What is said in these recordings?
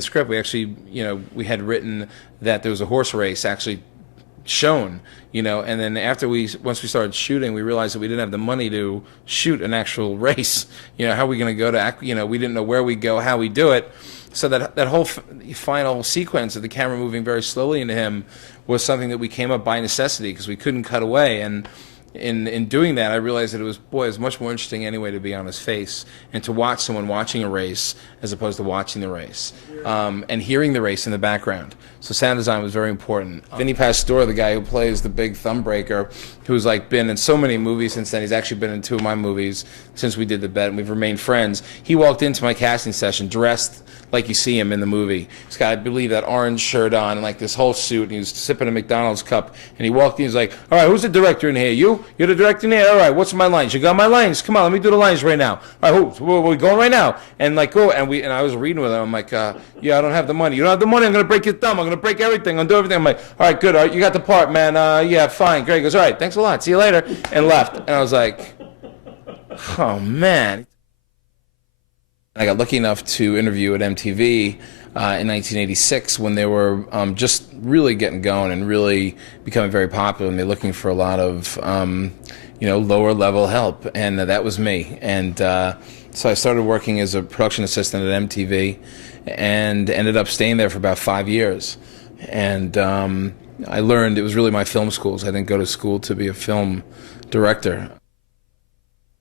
the script, we actually, we had written that there was a horse race actually shown, and then once we started shooting, we realized that we didn't have the money to shoot an actual race. How are we going to go to, we didn't know where we go, how we do it. So that whole final sequence of the camera moving very slowly into him was something that we came up by necessity because we couldn't cut away. And in doing that, I realized that it was much more interesting anyway to be on his face and to watch someone watching a race as opposed to watching the race, and hearing the race in the background. So sound design was very important. Vinny Pastore, the guy who plays the big thumb breaker, who's been in so many movies since then. He's actually been in 2 of my movies since we did the bet, and we've remained friends. He walked into my casting session dressed like you see him in the movie. He's got, I believe, that orange shirt on and this whole suit, and he was sipping a McDonald's cup, and he walked in, he was like, all right, who's the director in here? You? You're the director in here? All right, what's my lines? You got my lines? Come on, let me do the lines right now. All right, we're going right now. And go, and I was reading with him, I'm like, yeah, I don't have the money. You don't have the money, I'm going to break your thumb, I'm going to break everything, I'm going to do everything. I'm like, all right, good, all right, you got the part, man, yeah, fine, great. He goes, all right, thanks a lot, see you later, and left. And I was like, oh, man. I got lucky enough to interview at MTV in 1986 when they were just really getting going and really becoming very popular, and they're looking for a lot of lower level help, and that was me. And so I started working as a production assistant at MTV and ended up staying there for about 5 years. And I learned, it was really my film schools. I didn't go to school to be a film director.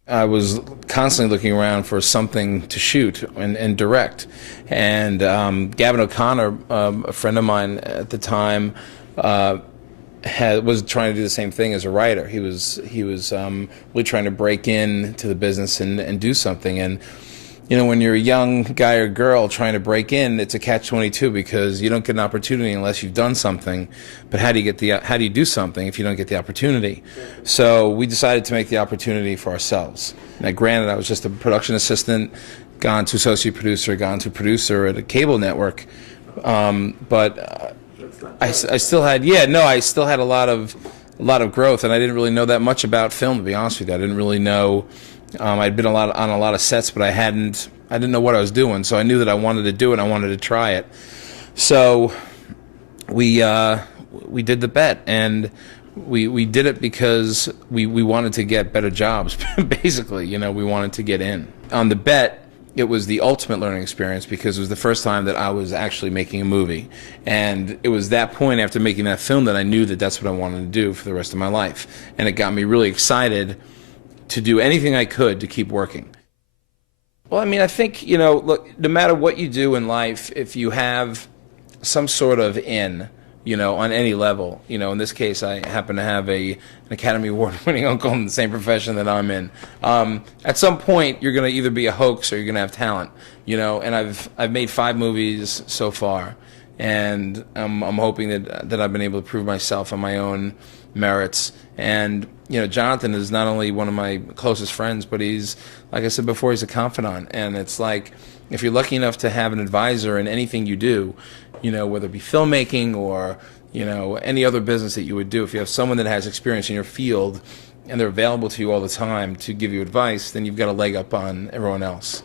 I was constantly looking around for something to shoot and direct. And Gavin O'Connor, a friend of mine at the time, was trying to do the same thing as a writer. He was really trying to break into the business and do something. And when you're a young guy or girl trying to break in, it's a catch-22 because you don't get an opportunity unless you've done something. But how do you do something if you don't get the opportunity? So we decided to make the opportunity for ourselves. Now, granted, I was just a production assistant, gone to associate producer, gone to producer at a cable network, but I still had I still had a lot of growth, and I didn't really know that much about film, to be honest with you. I didn't really know. I'd been on a lot of sets, but I didn't know what I was doing. So I knew that I wanted to do it. I wanted to try it. So we did the bet, and we did it because we wanted to get better jobs. Basically, we wanted to get in. On the bet, it was the ultimate learning experience because it was the first time that I was actually making a movie, and it was that point after making that film that I knew that that's what I wanted to do for the rest of my life, and it got me really excited to do anything I could to keep working. Well, I mean, I think, look, no matter what you do in life, if you have some sort of on any level, in this case, I happen to have an Academy Award-winning uncle in the same profession that I'm in. At some point, you're going to either be a hoax or you're going to have talent, and I've made 5 movies so far, and I'm hoping that I've been able to prove myself on my own merits. And Jonathan is not only one of my closest friends, but he's, like I said before, he's a confidant. And it's like, if you're lucky enough to have an advisor in anything you do, whether it be filmmaking or any other business that you would do, if you have someone that has experience in your field and they're available to you all the time to give you advice, then you've got a leg up on everyone else.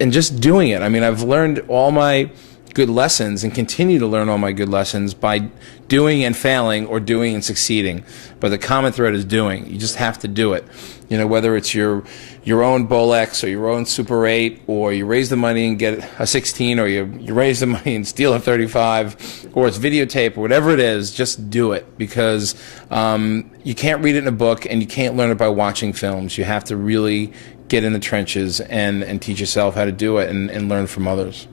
And just doing it. I mean, I've learned all my good lessons and continue to learn all my good lessons by doing and failing or doing and succeeding. But the common thread is doing. You just have to do it. Whether it's your own Bolex or your own Super 8, or you raise the money and get a 16, or you raise the money and steal a 35, or it's videotape or whatever it is, just do it. Because you can't read it in a book and you can't learn it by watching films. You have to really get in the trenches and teach yourself how to do it and learn from others.